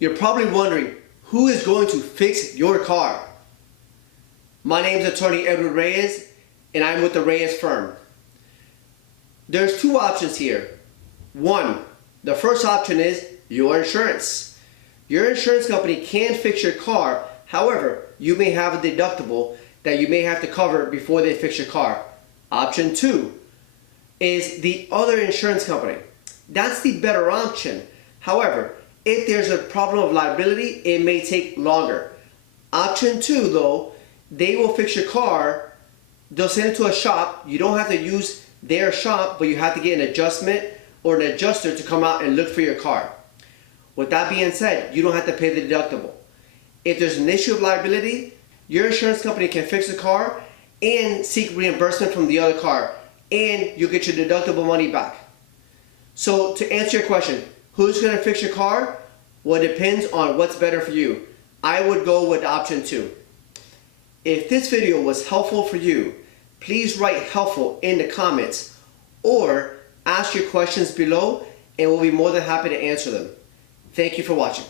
You're probably wondering, who is going to fix your car? My name is attorney Edward Reyes, and I'm with the Reyes Firm. There's two options here. One, the first option is your insurance. Your insurance company can fix your car. However, you may have a deductible that you may have to cover before they fix your car. Option two is the other insurance company. That's the better option. However, if there's a problem of liability, it may take longer. Option two, though, they will fix your car. They'll send it to a shop. You don't have to use their shop, but you have to get an adjustment or an adjuster to come out and look for your car. With that being said, you don't have to pay the deductible. If there's an issue of liability, your insurance company can fix the car and seek reimbursement from the other car, and you'll get your deductible money back. So to answer your question, who's going to fix your car? Well, it depends on what's better for you. I would go with option two. If this video was helpful for you, please write helpful in the comments or ask your questions below, and we'll be more than happy to answer them. Thank you for watching.